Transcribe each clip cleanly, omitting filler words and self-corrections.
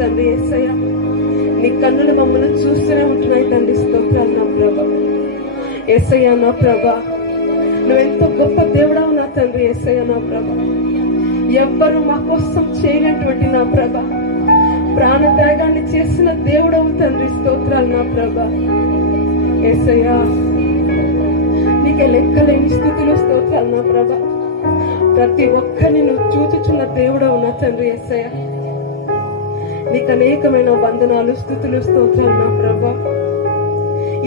తండ్రి యేసయ్య. నీ కన్నులు మమ్మల్ని చూస్తూనే ఉంటున్నాయి తండ్రి. స్తోత్రాలు నా ప్రభా. యేసయ్య నా ప్రభా, నువ్వెంతో గొప్ప దేవుడవు నా తండ్రి యేసయ్య నా ప్రభా. ఎవ్వరు మా కోసం చేయనటువంటి నా ప్రభా, ప్రాణత్యాగాన్ని చేసిన దేవుడవు తండ్రి. స్తోత్రాలు నా ప్రభా. యేసయ్య, నీకే లెక్కలేని స్థితిలో స్తోత్రాలు నా ప్రభా. ప్రతి ఒక్కరిని నువ్వు చూచుచున్న దేవుడవు నా తండ్రి యేసయ్య. నీకు అనేకమైన వందనాలు, స్తుతులు, స్తోత్రాలు నా ప్రభా.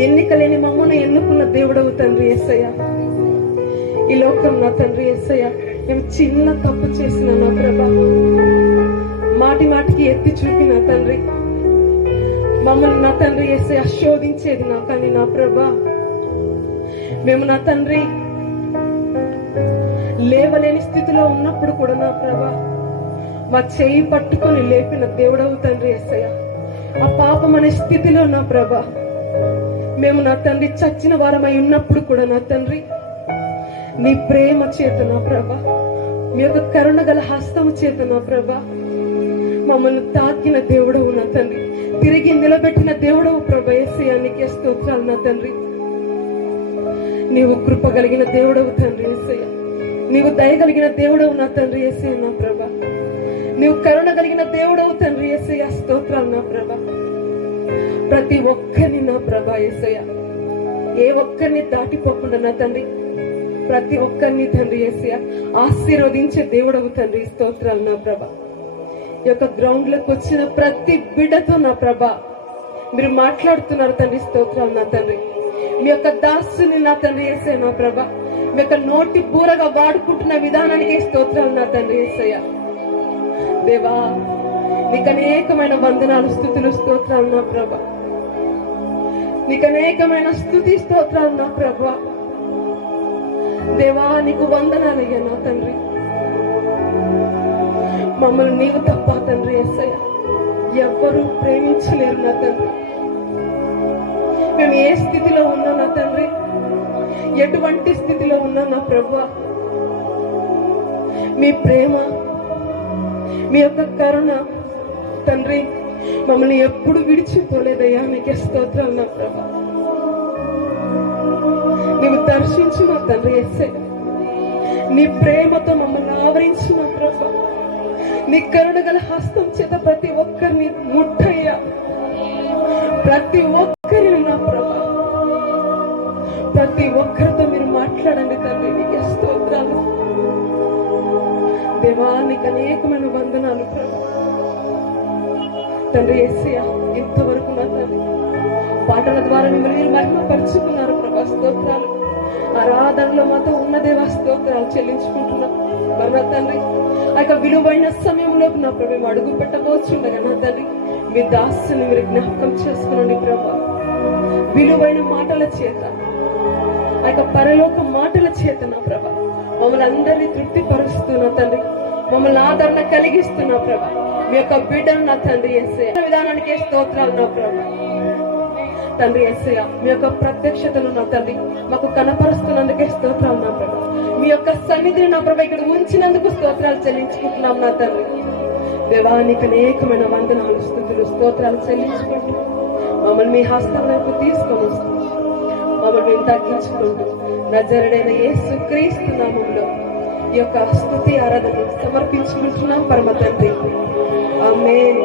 ఎన్నిక లేని మమ్మల్ని ఎన్నుకున్న దేవుడవు తండ్రి యేసయ్య. ఈ లోకం నా తండ్రి యేసయ్య, మేము చిన్న తప్పు చేసిన నా ప్రభా, మాటి మాటికి ఎత్తి చూపిన తండ్రి, మమ్మల్ని నా తండ్రి యేసయ్య శోధించేది నా. కానీ నా ప్రభా, మేము నా తండ్రి లేవలేని స్థితిలో ఉన్నప్పుడు కూడా నా ప్రభా, మా చేయి పట్టుకొని లేపిన దేవుడవు తండ్రి యేసయ్య. ఆ పాపం అనే స్థితిలో నా ప్రభా, మేము నా తండ్రి చచ్చిన వారమై ఉన్నప్పుడు కూడా నా తండ్రి నీ ప్రేమ చేత నా ప్రభా, మీ యొక్క కరుణ గల హస్తము చేత నా ప్రభా మమ్మల్ని తాకిన దేవుడవు నా తండ్రి, తిరిగి నిలబెట్టిన దేవుడవు ప్రభా యేసయ్య. నీకే స్తోత్రాలు నా తండ్రి. నీవు కృప కలిగిన దేవుడవు తండ్రి యేసయ్య. నీవు దయగలిగిన దేవుడవు నా తండ్రి యేసయ్య నా ప్రభా. నీవు కరుణ కలిగిన దేవుడవు తండ్రి యేసయ్య. స్తోత్రాలు నా ప్రభా. ప్రతి ఒక్కరిని నా ప్రభా యేసయ్య, ఏ ఒక్కరిని దాటిపోకుండా నా తండ్రి, ప్రతి ఒక్కరిని తండ్రి యేసయ్య ఆశీర్వదించే దేవుడవు తండ్రి. స్తోత్రాలు నా ప్రభా. ఈ యొక్క గ్రౌండ్ లకు వచ్చిన ప్రతి బిడ్డతో నా ప్రభా మీరు మాట్లాడుతున్నారు తండ్రి. స్తోత్రాలు నా తండ్రి. మీ యొక్క దాసుని నా తండ్రి యేసయ్య నా ప్రభా, మీ యొక్క నోటి బూరగా వాడుకుంటున్న విధానానికి స్తోత్రాలు నా తండ్రి యేసయ్య. దేవా, నీకు అనేకమైన వందనాలు, స్తుతులు, స్తోత్రాలు నా ప్రభా. నీకు అనేకమైన స్తుతి స్తోత్రాలు నా ప్రభా. దేవా, నీకు వందనాలయ్యా నా తండ్రి. మమ్మల్ని నీవు తప్ప తండ్రి యేసయ్య ఎవ్వరూ ప్రేమించలేరు నా తండ్రి. మేము ఏ స్థితిలో ఉన్నా నా తండ్రి, ఎటువంటి స్థితిలో ఉన్నా నా ప్రభువా, మీ ప్రేమ, మీ యొక్క కరుణ తండ్రి మమ్మల్ని ఎప్పుడు విడిచిపోలేదయ్యా. నీకే స్తోత్రాలు నా ప్రభా. నీవు దర్శించిన తండ్రి యేసయ్య, నీ ప్రేమతో మమ్మల్ని ఆవరించిన ప్రభా, నీ కరుణ గల హస్తం చేత ప్రతి ఒక్కరిని ముట్టయ్యా. ప్రతి ఒక్కరిని నా ప్రభా, ప్రతి ఒక్కరితో మీరు మాట్లాడండి తండ్రి. నీకే స్తోత్రాలు దేవా. నీకు అనేకమైన వందనాలు ప్రభా తండ్రి యేసయ్య. ఇంతవరకు నా తండ్రి పాటల ద్వారా మిమ్మల్ని మహిమపరుచుకున్నారు ప్రభా. స్తోత్రాలు. ఆరాధనలో మాతో ఉన్న దేవా స్తోత్రాలు చెల్లించుకుంటున్నాం నా తండ్రి. ఆ యొక్క విలువైన సమయంలో నా ప్రభు మేము అడుగు పెట్టబోచుండగా నా తండ్రి మీ దాసుని మీరు జ్ఞాపకం చేసుకునండి ప్రభా. విలువైన మాటల చేత, ఆ యొక్క పరలోక మాటల చేత నా ప్రభా మమ్మల్ని అందరినీ తృప్తిపరుస్తున్నా తండ్రి, మమ్మల్ని ఆదరణ కలిగిస్తున్నా ప్రభా. మీ యొక్క బిడ్డను నా తండ్రి యేసయ్య విధానానికే స్తోత్రాలు నా ప్రభా. తండ్రి యేసయ్య, మీ యొక్క ప్రత్యక్షతను నా తండ్రి మాకు కనపరుస్తున్నందుకే స్తోత్రాలు నా ప్రభా. మీ యొక్క సన్నిధిని నా ప్రభా ఇక్కడ ఉంచినందుకు స్తోత్రాలు చెల్లించుకుంటున్నాం నా తండ్రి. దేవానికి అనేకమైన వందనాలు, స్తుతులు, స్తోత్రాలు చెల్లించుకుంటూ మమ్మల్ని మీ హస్తం వైపు తీసుకొని మమ్మల్ని మేము తగ్గించుకుంటూ నజరేయుడైన యేసుక్రీస్తు నామములో ఈ యొక్క స్తుతి ఆరాధన సమర్పించుకుంటున్నాం పరమ తండ్రి. ఆమేన్.